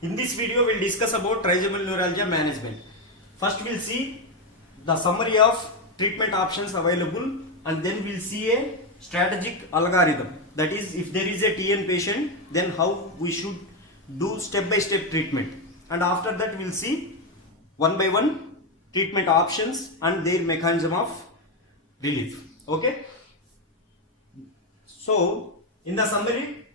In this video, we'll discuss about trigeminal neuralgia management. First, we'll see the summary of treatment options available, and then we'll see a strategic algorithm. That is, if there is a TN patient, then how we should do step-by-step treatment. And after that, we'll see one by one treatment options and their mechanism of relief. Okay. So, in the summary,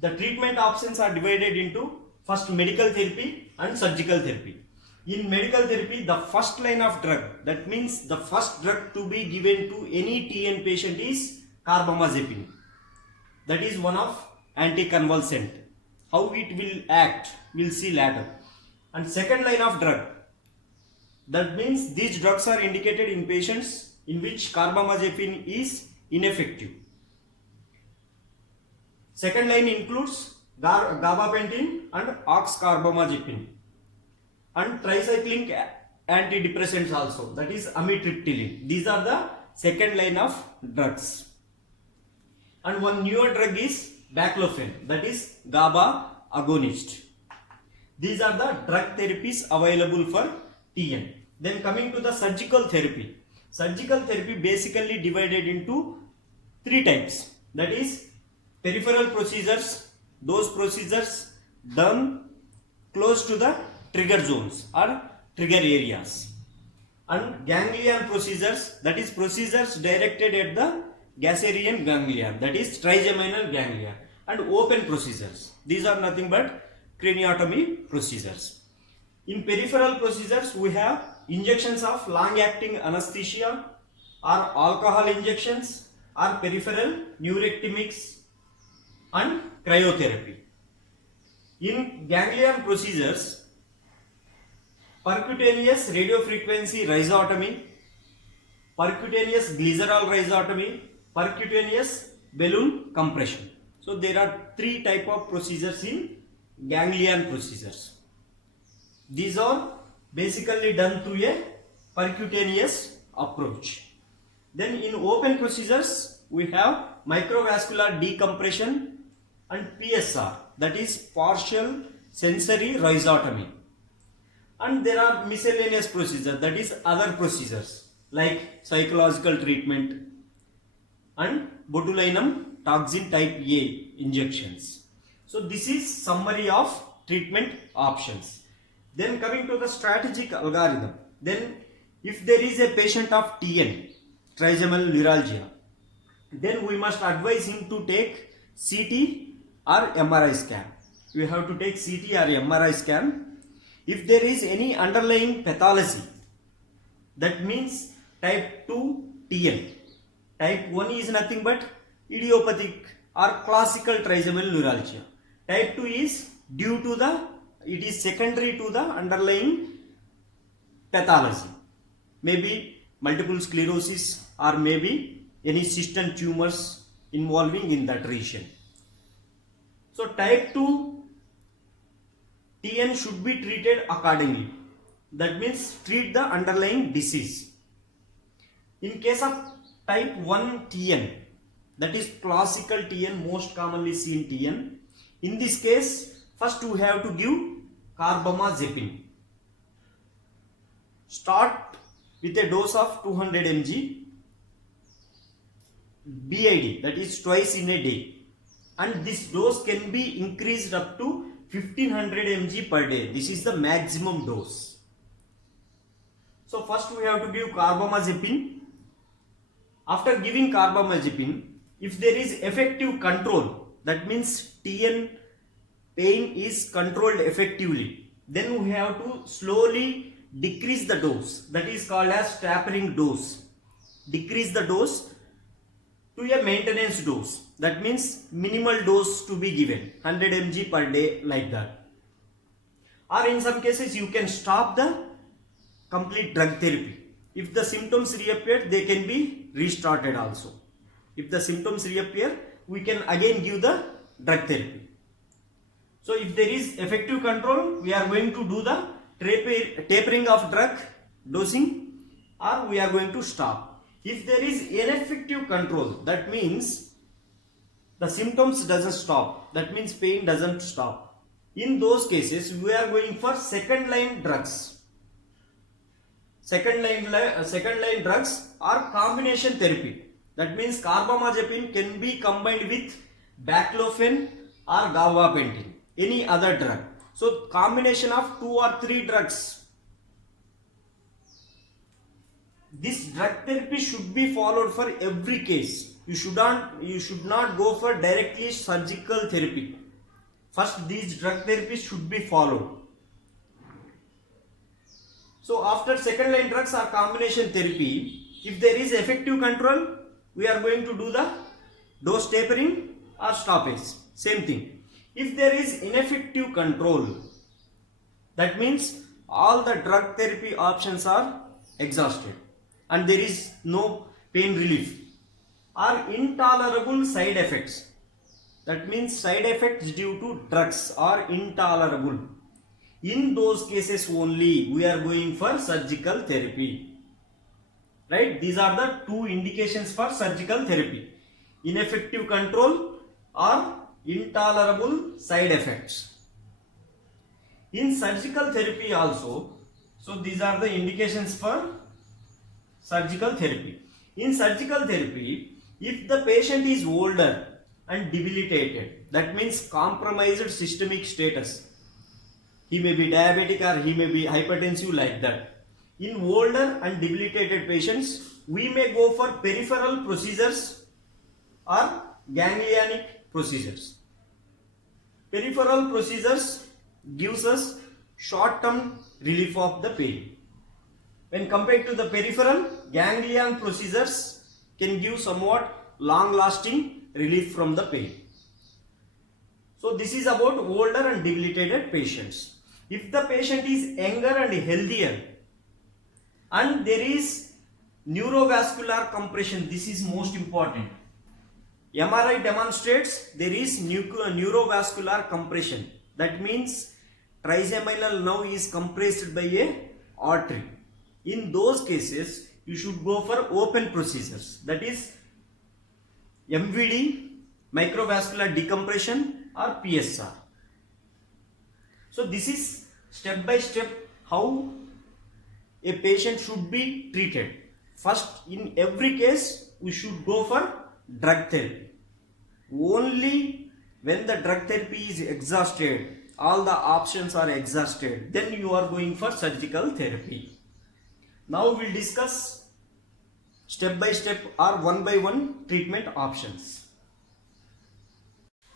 the treatment options are divided into first medical therapy and surgical therapy. In medical therapy, the first line of drug, that means the first drug to be given to any TN patient is carbamazepine. That is one of anticonvulsant. How it will act, we'll see later. And second line of drug, that means these drugs are indicated in patients in which carbamazepine is ineffective. Second line includes gabapentin and oxcarbamazepine and tricyclic antidepressants also, that is amitriptyline. These are the second line of drugs. And one newer drug is baclofen, that is GABA agonist. These are the drug therapies available for TN. Then coming to the surgical therapy. Surgical therapy basically divided into three types, that is peripheral procedures, those procedures done close to the trigger zones or trigger areas, and ganglion procedures, that is procedures directed at the Gasserian ganglion, that is trigeminal ganglion, and open procedures. These are nothing but craniotomy procedures. In peripheral procedures, we have injections of long-acting anesthesia or alcohol injections or peripheral neurectomics and cryotherapy. In ganglion procedures, percutaneous radiofrequency rhizotomy, percutaneous glycerol rhizotomy, percutaneous balloon compression. So there are three types of procedures in ganglion procedures. These are basically done through a percutaneous approach. Then in open procedures, we have microvascular decompression and PSR, that is partial sensory rhizotomy. And there are miscellaneous procedures, that is other procedures like psychological treatment and botulinum toxin type A injections. So this is summary of treatment options. Then coming to the strategic algorithm. Then if there is a patient of TN, trigeminal neuralgia, then we must advise him to take CT or MRI scan. We have to take CT or MRI scan. If there is any underlying pathology, that means type 2 TN. Type 1 is nothing but idiopathic or classical trigeminal neuralgia. Type 2 is due to it is secondary to the underlying pathology. Maybe multiple sclerosis or maybe any cyst and tumors involving in that region. So type 2 TN should be treated accordingly. That means treat the underlying disease. In case of type 1 TN, that is classical TN, most commonly seen TN. In this case, first we have to give carbamazepine. Start with a dose of 200 mg BID, that is twice in a day. And this dose can be increased up to 1500 mg per day. This is the maximum dose. So first we have to give carbamazepine. After giving carbamazepine, if there is effective control, that means TN pain is controlled effectively, then we have to slowly decrease the dose. That is called as tapering dose. Decrease the dose to a maintenance dose. That means minimal dose to be given, 100 mg per day, like that. Or in some cases you can stop the complete drug therapy. If the symptoms reappear, they can be restarted also. If the symptoms reappear, we can again give the drug therapy. So if there is effective control, we are going to do the tapering of drug dosing, or we are going to stop. If there is ineffective control, that means the symptoms doesn't stop, that means pain doesn't stop, In those cases, we are going for second line drugs. Second line drugs are combination therapy. That means carbamazepine can be combined with baclofen or gabapentin, any other drug. So combination of 2 or 3 drugs. This drug therapy should be followed for every case. You should not go for directly surgical therapy. First, these drug therapies should be followed. So after second line drugs or combination therapy, if there is effective control, we are going to do the dose tapering or stoppage. Same thing. If there is ineffective control, that means all the drug therapy options are exhausted and there is no pain relief, or intolerable side effects. That means side effects due to drugs are intolerable. In those cases only we are going for surgical therapy. Right? These are the two indications for surgical therapy: ineffective control or intolerable side effects. In surgical therapy also, so these are the indications for surgical therapy. In surgical therapy, if the patient is older and debilitated, that means compromised systemic status, he may be diabetic or he may be hypertensive, like that. In older and debilitated patients, we may go for peripheral procedures or ganglionic procedures. Peripheral procedures gives us short-term relief of the pain. When compared to the peripheral, ganglion procedures can give somewhat long-lasting relief from the pain. So this is about older and debilitated patients. If the patient is younger and healthier and there is neurovascular compression, this is most important. MRI demonstrates there is neurovascular compression. That means trigeminal nerve is compressed by a artery. In those cases, you should go for open procedures. That is MVD, microvascular decompression, or PSR. So this is step by step how a patient should be treated. First, in every case, we should go for drug therapy. Only when the drug therapy is exhausted, all the options are exhausted, then you are going for surgical therapy. Now we will discuss step by step or one by one treatment options.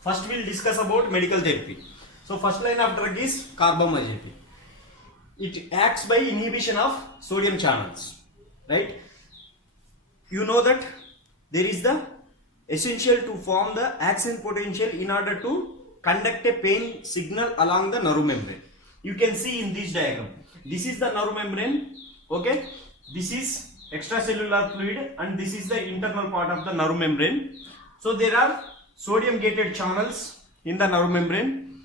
First we will discuss about medical therapy. So first line of drug is carbamazepine. It acts by inhibition of sodium channels, right? You know that there is the essential to form the action potential in order to conduct a pain signal along the nerve membrane. You can see in this diagram. This is the nerve membrane, okay? This is extracellular fluid and this is the internal part of the nerve membrane. So there are sodium gated channels in the nerve membrane.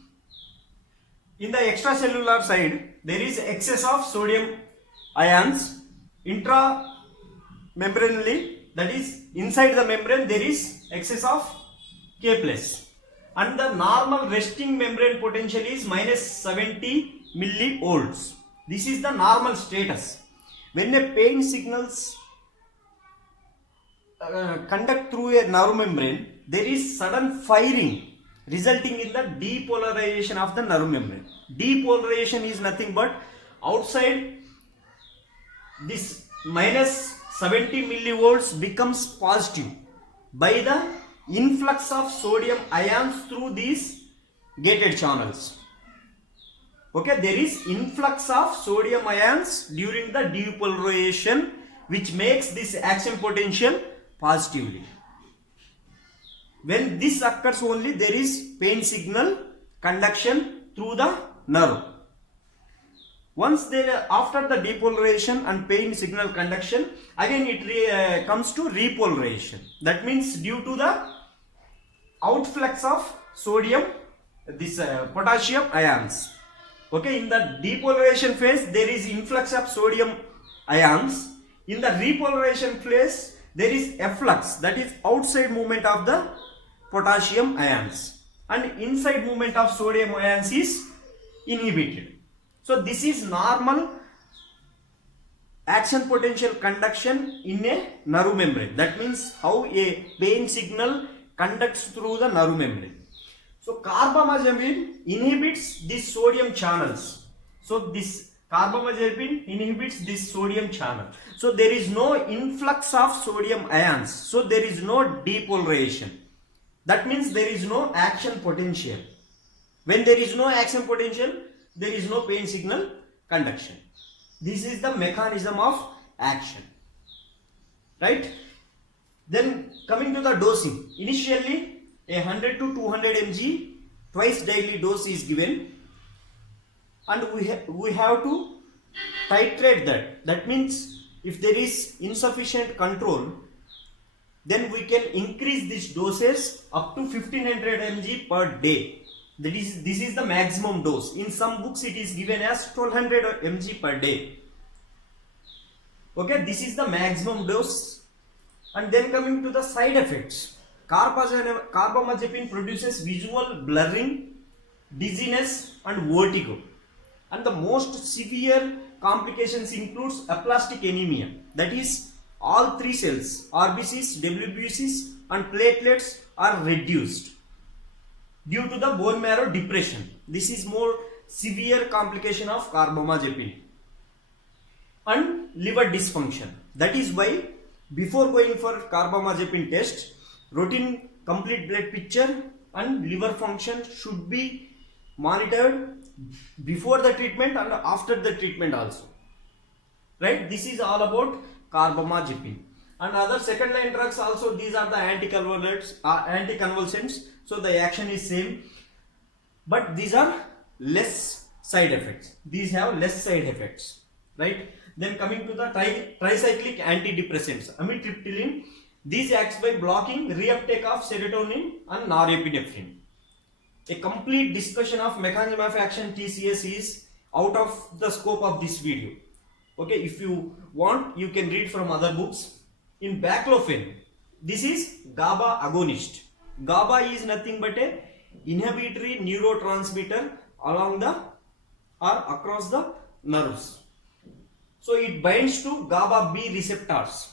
In the extracellular side, there is excess of sodium ions. Intramembranely, that is inside the membrane, there is excess of K+. And the normal resting membrane potential is minus 70 millivolts. This is the normal status. When a pain signals conduct through a nerve membrane, there is sudden firing resulting in the depolarization of the nerve membrane. Depolarization is nothing but outside this minus 70 millivolts becomes positive by the influx of sodium ions through these gated channels. Okay, there is influx of sodium ions during the depolarization which makes this action potential positively. When this occurs only, there is pain signal conduction through the nerve. Once there, after the depolarization and pain signal conduction, again it comes to repolarization. That means due to the outflux of sodium, this potassium ions. Okay, in the depolarization phase, there is influx of sodium ions. In the repolarization phase, there is efflux, that is outside movement of the potassium ions. and inside movement of sodium ions is inhibited. So this is normal action potential conduction in a nerve membrane. That means how a pain signal conducts through the nerve membrane. So carbamazepine inhibits these sodium channels. So this carbamazepine inhibits this sodium channel. So there is no influx of sodium ions. So there is no depolarization. That means there is no action potential. When there is no action potential, there is no pain signal conduction. This is the mechanism of action. Right? Then coming to the dosing. Initially, a 100 to 200 mg twice daily dose is given, and we have to titrate that. That means if there is insufficient control, then we can increase these doses up to 1500 mg per day. This is the maximum dose. In some books it is given as 1200 mg per day. Okay, this is the maximum dose. And then coming to the side effects. Carbamazepine produces visual blurring, dizziness and vertigo. And the most severe complications includes aplastic anemia. That is, all three cells, RBCs, WBCs and platelets are reduced due to the bone marrow depression. This is more severe complication of carbamazepine. And liver dysfunction. That is why before going for carbamazepine test, routine complete blood picture and liver function should be monitored before the treatment and after the treatment also. Right? This is all about carbamazepine. And other second line drugs also, these are the anticonvulsants. So the action is same, but these are less side effects. These have less side effects. Right? Then coming to the tricyclic antidepressants, amitriptyline. These acts by blocking reuptake of serotonin and norepinephrine. A complete discussion of mechanism of action TCS is out of the scope of this video. Okay, if you want, you can read from other books. In baclofen, this is GABA agonist. GABA is nothing but a inhibitory neurotransmitter along the or across the nerves. So it binds to GABA B receptors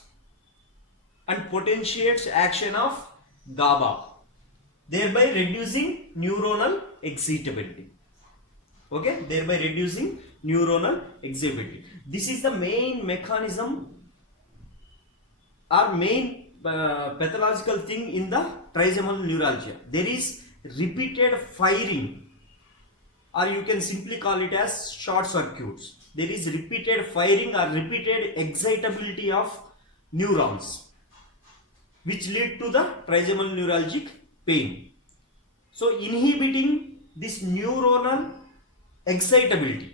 and potentiates action of GABA, thereby reducing neuronal excitability. Okay, thereby reducing neuronal excitability. This is the main mechanism or main pathological thing in the trigeminal neuralgia. There is repeated firing, or you can simply call it as short circuits. There is repeated firing or repeated excitability of neurons, which lead to the trigeminal neuralgic pain. So inhibiting this neuronal excitability,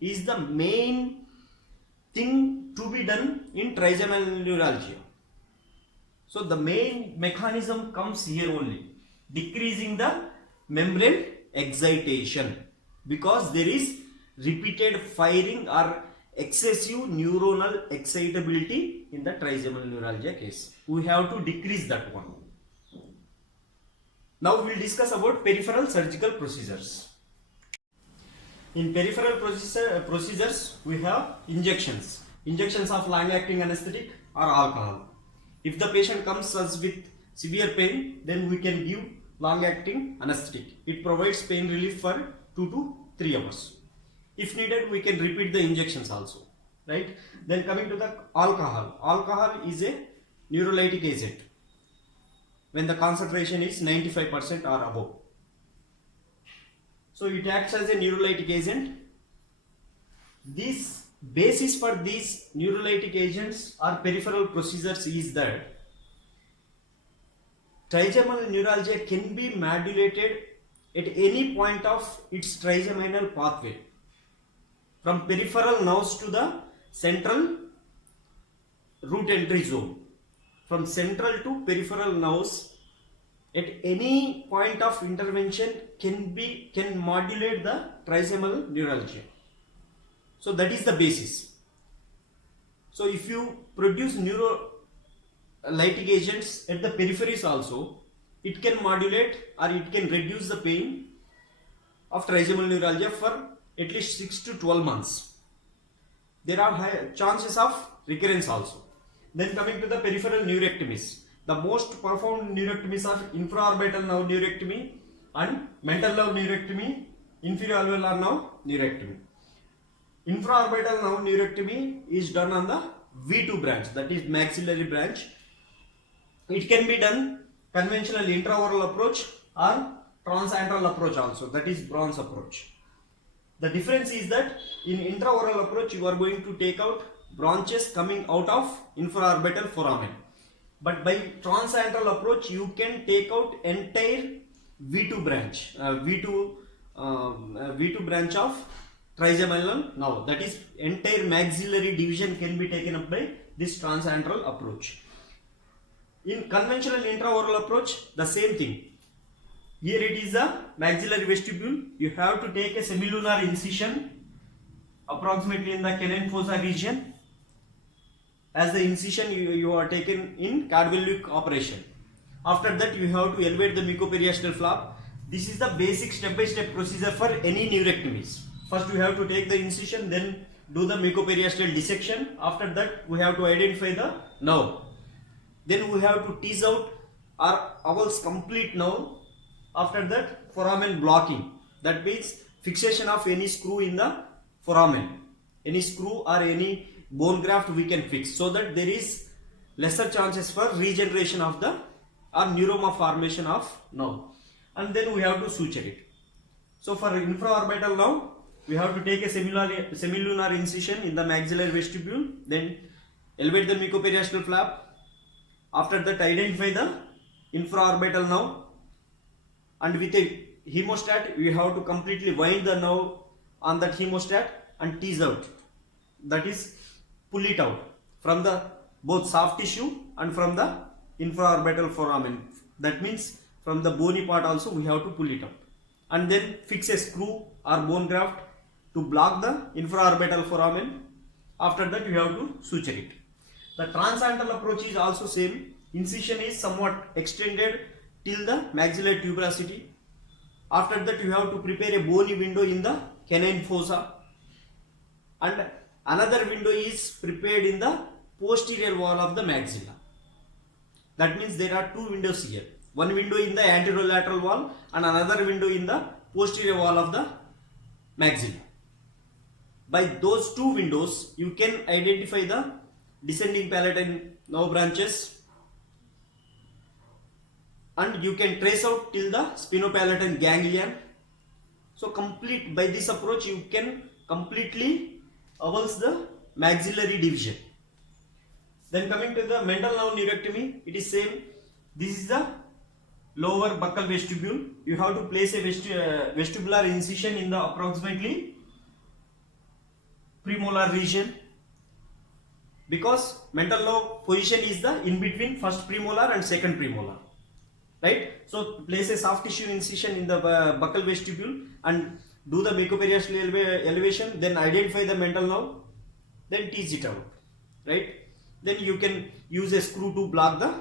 is the main thing to be done in trigeminal neuralgia. So the main mechanism comes here only, decreasing the membrane excitation, because there is repeated firing or excessive neuronal excitability in the trigeminal neuralgia case. We have to decrease that one. Now we will discuss about peripheral surgical procedures. In peripheral procedures, we have injections. Injections of long-acting anesthetic or alcohol. If the patient comes us with severe pain, then we can give long-acting anesthetic. It provides pain relief for 2 to 3 hours. If needed, we can repeat the injections also. Right? Then coming to the alcohol. Alcohol is a neurolytic agent when the concentration is 95% or above. So it acts as a neurolytic agent. This basis for these neurolytic agents or peripheral procedures is that trigeminal neuralgia can be modulated at any point of its trigeminal pathway, from peripheral nerves to the central root entry zone. From central to peripheral nerves, at any point of intervention can modulate the trigeminal neuralgia. So that is the basis. So if you produce lytic agents at the peripheries also, it can modulate or it can reduce the pain of trigeminal neuralgia for at least 6 to 12 months. There are high chances of recurrence also. Then coming to the peripheral neurectomies, the most profound neurectomies are infraorbital nerve neurectomy and mental nerve neurectomy, inferior alveolar nerve neurectomy. Infraorbital nerve neurectomy is done on the V2 branch, that is maxillary branch. It can be done conventional intraoral approach or transantral approach also, that is bronze approach. The difference is that in intraoral approach you are going to take out branches coming out of infraorbital foramen, but by transantral approach you can take out entire V2 branch, V2 branch of trigeminal nerve, that is entire maxillary division can be taken up by this transantral approach. In conventional intraoral approach, the same thing. Here it is the maxillary vestibule. You have to take a semilunar incision approximately in the canine fossa region, as the incision you are taken in Cadwell-Luke operation. After that you have to elevate the mucoperiosteal flap. This is the basic step-by-step procedure for any neurectomies. First we have to take the incision, then do the mucoperiosteal dissection. After that we have to identify the nerve. Then we have to tease out our owl's complete nerve. After that, foramen blocking, that means fixation of any screw in the foramen, any screw or any bone graft we can fix, so that there is lesser chances for regeneration of the or neuroma formation of nerve. And then we have to suture it. So for infraorbital nerve, we have to take a semilunar incision in the maxillary vestibule, then elevate the mucoperiosteal flap. After that, identify the infraorbital nerve, and with a hemostat we have to completely wind the nerve on that hemostat and tease out, that is pull it out from the both soft tissue and from the infraorbital foramen, that means from the bony part also we have to pull it out, and then fix a screw or bone graft to block the infraorbital foramen. After that you have to suture it. The transantral approach is also same. Incision is somewhat extended till the maxillary tuberosity. After that you have to prepare a bony window in the canine fossa, and another window is prepared in the posterior wall of the maxilla. That means there are two windows here. One window in the anterolateral wall and another window in the posterior wall of the maxilla. By those two windows you can identify the descending palatine nerve branches, and you can trace out till the spinopalatine ganglion. So complete, by this approach you can completely avulse the maxillary division. Then coming to the mental nerve neurectomy, it is same. This is the lower buccal vestibule. You have to place a vestibular incision in the approximately premolar region, because mental nerve position is the in between first premolar and second premolar, right? So place a soft tissue incision in the buccal vestibule and do the mucoperiosteal elevation, then identify the mental nerve, then tease it out, right? Then you can use a screw to block the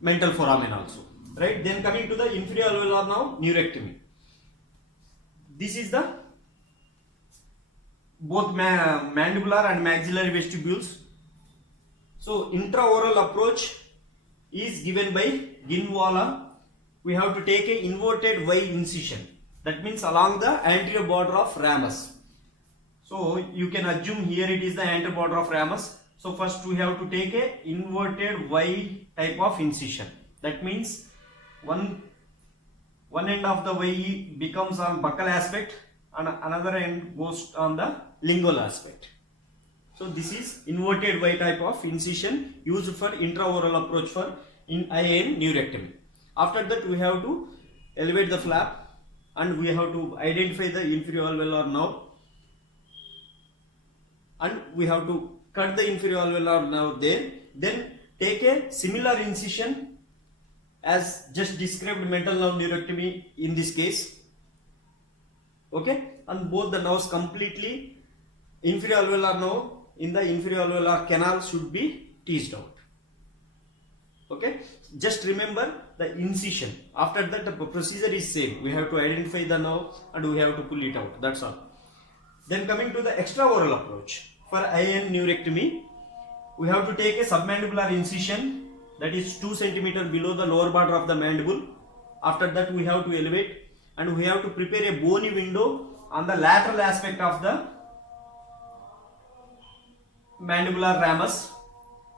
mental foramen also, right? Then coming to the inferior alveolar nerve neurectomy. This is the both mandibular and maxillary vestibules. So intraoral approach is given by Ginwala. We have to take a inverted Y incision, that means along the anterior border of ramus. So you can assume here it is the anterior border of ramus. So first we have to take a inverted Y type of incision. That means one end of the Y becomes on buccal aspect and another end goes on the lingual aspect. So this is inverted Y type of incision used for intraoral approach for IAN neurectomy. After that we have to elevate the flap and we have to identify the inferior alveolar nerve, and we have to cut the inferior alveolar nerve there. Then take a similar incision as just described mental nerve neurectomy in this case. Okay, and both the nerves completely, inferior alveolar nerve in the inferior alveolar canal should be teased out. Okay, just remember the incision. After that, the procedure is same. We have to identify the nerve and we have to pull it out. That's all. Then coming to the extraoral approach. For IN neurectomy, we have to take a submandibular incision, that is 2 cm below the lower border of the mandible. After that, we have to elevate and we have to prepare a bony window on the lateral aspect of the mandibular ramus.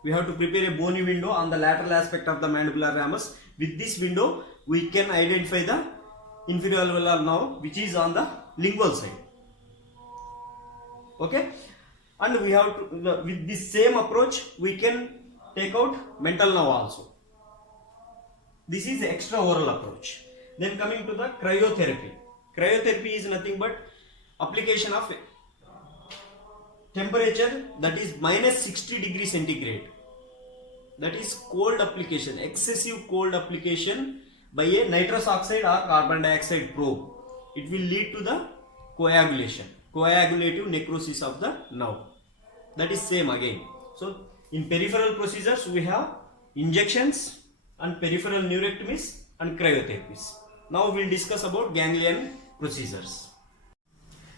We have to prepare a bony window on the lateral aspect of the mandibular ramus. With this window, we can identify the inferior alveolar nerve, which is on the lingual side. Okay, and we have to, with this same approach, we can take out mental nerve also. This is the extraoral approach. Then coming to the cryotherapy. Cryotherapy is nothing but application of temperature that is minus 60 degrees centigrade. That is cold application, excessive cold application by a nitrous oxide or carbon dioxide probe. It will lead to the coagulation, coagulative necrosis of the nerve. That is same again. So in peripheral procedures we have injections and peripheral neurectomies and cryotherapies. Now we will discuss about ganglion procedures.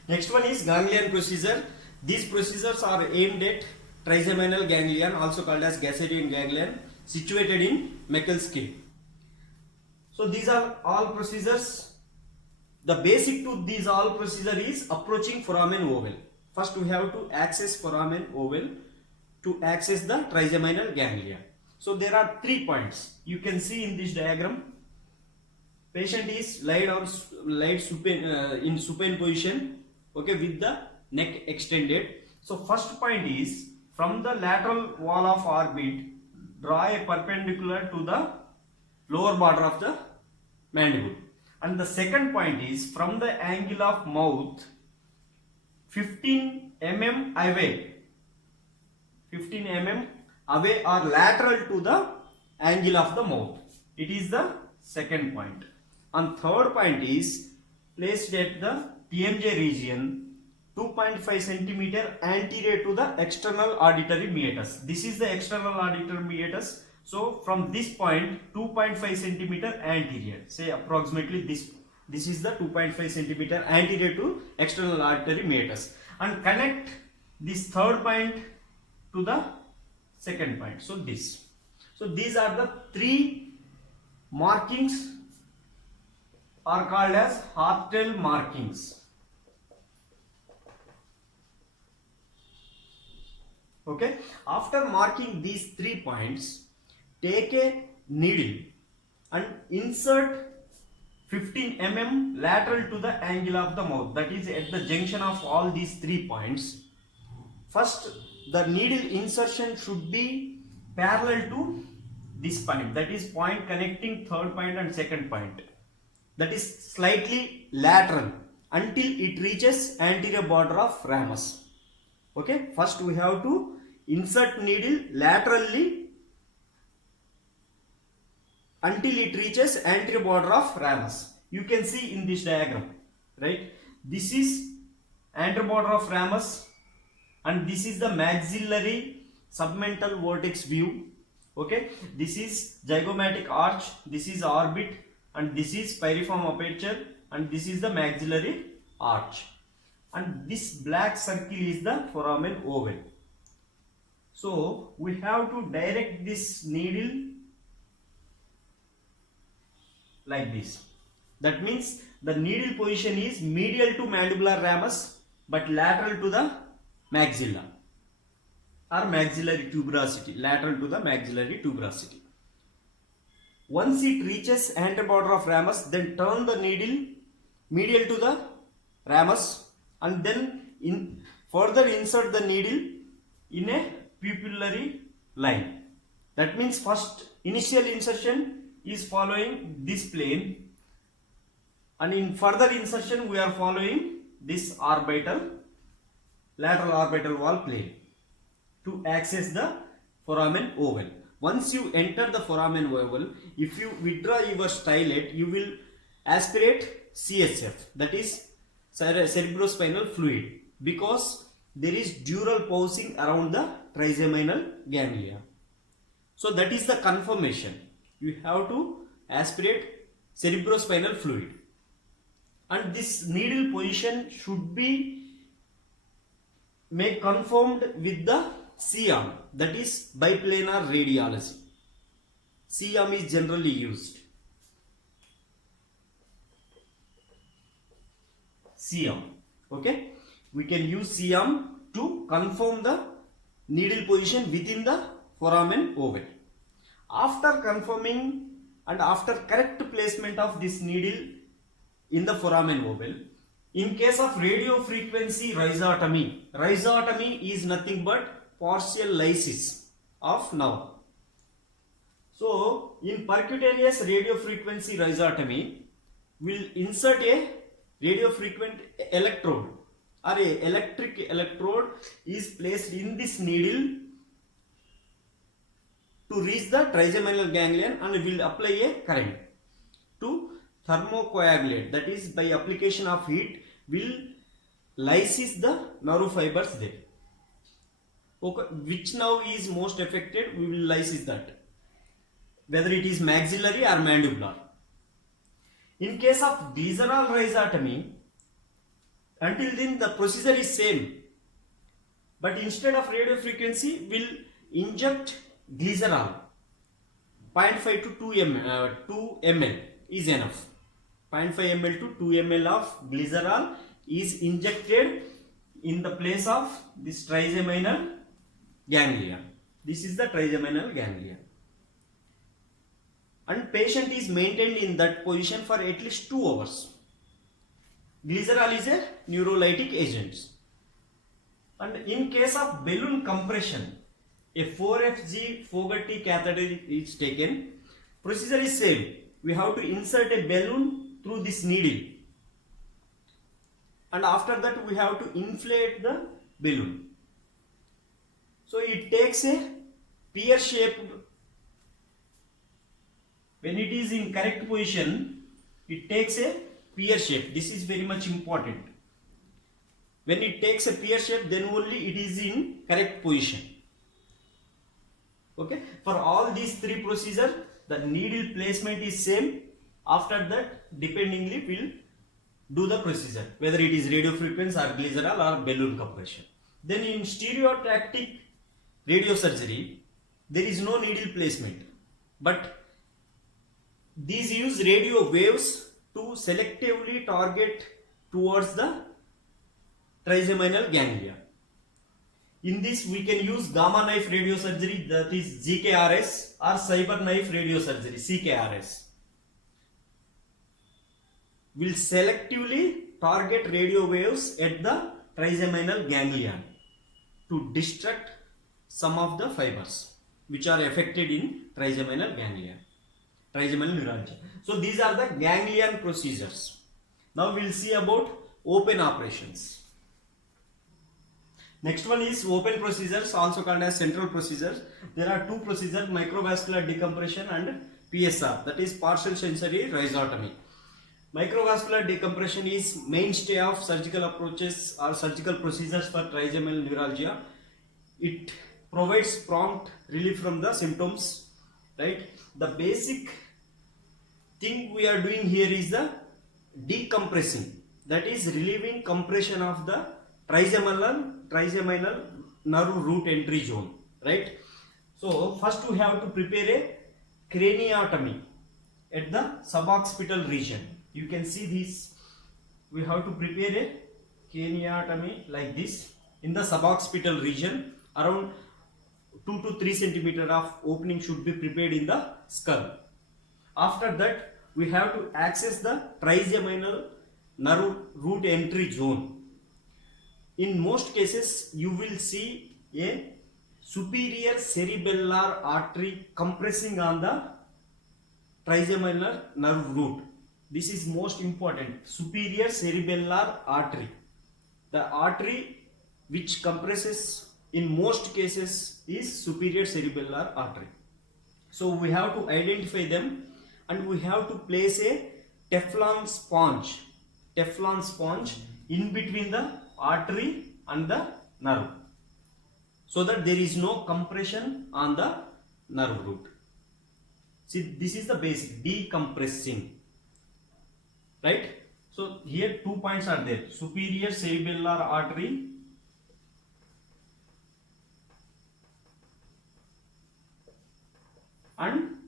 Next one is ganglion procedure. These procedures are aimed at trigeminal ganglion, also called as Gasseterian ganglion, situated in Meckel's skin. So these are all procedures. The basic to these all procedure is approaching foramen oval. First we have to access foramen oval to access the trigeminal ganglia. So there are 3 points. You can see in this diagram. Patient is in supine position, okay, with the neck extended. So first point is, from the lateral wall of orbit, draw a perpendicular to the lower border of the mandible. And the second point is, from the angle of mouth 15 mm away, 15 mm away or lateral to the angle of the mouth. It is the second point. And third point is, placed at the TMJ region 2.5 centimeter anterior to the external auditory meatus. This is the external auditory meatus. So from this point 2.5 centimeter anterior, say approximately this is the 2.5 centimeter anterior to external auditory meatus, and connect this third point to the second point. So these are the 3 markings are called as Hartel markings. Okay, after marking these 3 points, take a needle and insert 15 mm lateral to the angle of the mouth, that is at the junction of all these 3 points. First, the needle insertion should be parallel to this point, that is point connecting third point and second point, that is slightly lateral until it reaches anterior border of ramus. Okay, first we have to insert needle laterally until it reaches anterior border of ramus. You can see in this diagram, right? This is anterior border of ramus and this is the maxillary submental vortex view. Okay, this is zygomatic arch, this is orbit, and this is piriform aperture, and this is the maxillary arch, and this black circle is the foramen oval. So we have to direct this needle like this. That means the needle position is medial to mandibular ramus but lateral to the maxilla or maxillary tuberosity, lateral to the maxillary tuberosity. Once it reaches anterior border of ramus, then turn the needle medial to the ramus and then further insert the needle in a pupillary line. That means first initial insertion is following this plane, and in further insertion we are following this lateral orbital wall plane to access the foramen oval. Once you enter the foramen oval, if you withdraw your stylet, you will aspirate CSF, that is cerebrospinal fluid, because there is dural pulsing around the trigeminal ganglia. So that is the confirmation. You have to aspirate cerebrospinal fluid, and this needle position should be made confirmed with the C-arm, that is biplanar radiology. C-arm is generally used. C-arm, okay? We can use C-arm to confirm the needle position within the foramen oval. After confirming and after correct placement of this needle in the foramen oval, in case of radio frequency rhizotomy is nothing but partial lysis of nerve. So in percutaneous radio frequency rhizotomy, we'll insert a radio frequent electrode or a electric electrode is placed in this needle to reach the trigeminal ganglion, and will apply a current to thermocoagulate, that is by application of heat will lysis the nerve fibers there. Okay, which nerve is most affected, we will lysis that, whether it is maxillary or mandibular. In case of glyceral rhizotomy, until then the procedure is same, but instead of radio frequency will inject glycerol 0.5 to 2 ml is enough. 0.5 ml to 2 ml of glycerol is injected in the place of this trigeminal ganglia. This is the trigeminal ganglia, and patient is maintained in that position for at least 2 hours. Glycerol is a neurolytic agent. And in case of balloon compression, a 4FG Fogarty catheter is taken. Procedure is same. We have to insert a balloon through this needle, and after that we have to inflate the balloon. So it takes a pear shaped, when it is in correct position, it takes a pear shape. This is very much important. When it takes a pear shape, then only it is in correct position. Okay, for all these 3 procedures, the needle placement is same. After that, dependingly will do the procedure, whether it is radio frequency or glycerol or balloon compression. Then in stereotactic radiosurgery, there is no needle placement, but these use radio waves to selectively target towards the trigeminal ganglia. In this we can use gamma knife radiosurgery, that is GKRS, or cyber knife radiosurgery, CKRS. Will selectively target radio waves at the trigeminal ganglion to distract some of the fibers which are affected in trigeminal ganglion, trigeminal neuralgia. So these are the ganglion procedures. Now we will see about open operations. Next one is open procedures, also called as central procedures. There are 2 procedures, microvascular decompression and PSR, that is partial sensory rhizotomy. Microvascular decompression is mainstay of surgical approaches or surgical procedures for trigeminal neuralgia. It provides prompt relief from the symptoms, right? The basic thing we are doing here is the decompressing, that is relieving compression of the trigeminal nerve root entry zone, right? So first we have to prepare a craniotomy at the suboccipital region. You can see this. We have to prepare a craniotomy like this in the suboccipital region. Around 2 to 3 centimeter of opening should be prepared in the skull. After that, we have to access the trigeminal nerve root entry zone. In most cases, you will see a superior cerebellar artery compressing on the trigeminal nerve root. This is most important. Superior cerebellar artery. The artery which compresses in most cases is superior cerebellar artery. So we have to identify them, and we have to place a Teflon sponge in between the artery and the nerve, so that there is no compression on the nerve root. See, this is the basic decompressing, right? So here 2 points are there: superior cerebellar artery and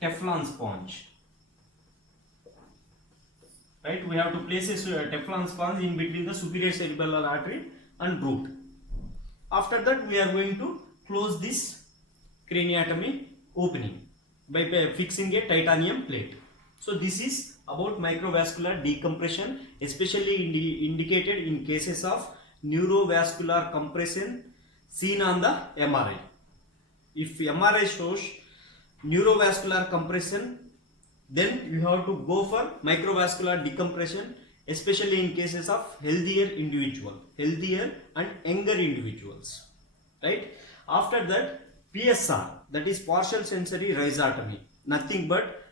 Teflon sponge. Right? We have to place a Teflon sponge in between the superior cerebellar artery and root. After that, we are going to close this craniotomy opening by fixing a titanium plate. So this is about microvascular decompression, especially indicated in cases of neurovascular compression seen on the MRI. If MRI shows neurovascular compression, then you have to go for microvascular decompression, especially in cases of healthier and younger individuals, right? After that, PSR, that is partial sensory rhizotomy, nothing but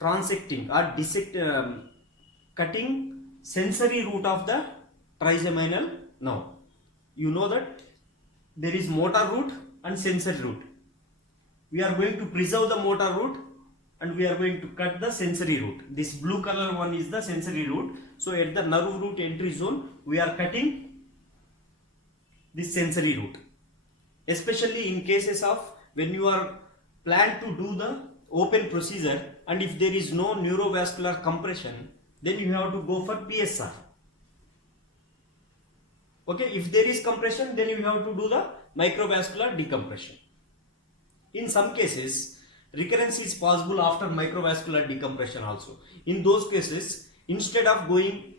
transecting or cutting sensory root of the trigeminal nerve. You know that there is motor root and sensory root. We are going to preserve the motor root and we are going to cut the sensory root. This blue color one is the sensory root. So at the nerve root entry zone, we are cutting this sensory root. Especially in cases of when you are planned to do the open procedure and if there is no neurovascular compression, then you have to go for PSR. Okay, if there is compression, then you have to do the microvascular decompression. In some cases, recurrence is possible after microvascular decompression also. In those cases, instead of going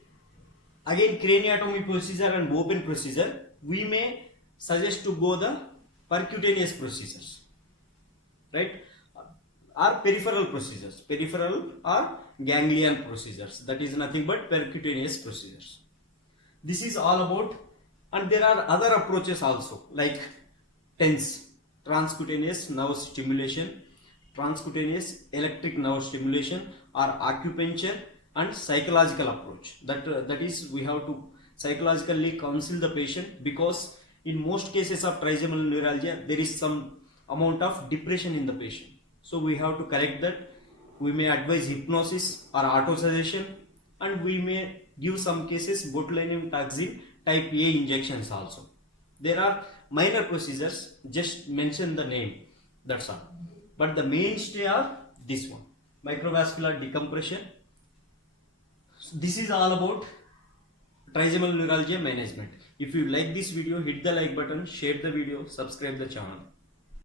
again craniotomy procedure and open procedure, we may suggest to go the percutaneous procedures, right? Or peripheral procedures, peripheral or ganglion procedures. That is nothing but percutaneous procedures. This is all about, and there are other approaches also like TENS, transcutaneous nerve stimulation, transcutaneous electric nerve stimulation, or acupuncture and psychological approach. That is, we have to psychologically counsel the patient, because in most cases of trigeminal neuralgia there is some amount of depression in the patient. So we have to correct that. We may advise hypnosis or autosuggestion, and we may give some cases botulinum toxin type A injections also. There are minor procedures, just mention the name, that's all. But the mainstay are this one, microvascular decompression. This is all about trigeminal neuralgia management. If you like this video, hit the like button, share the video, subscribe the channel.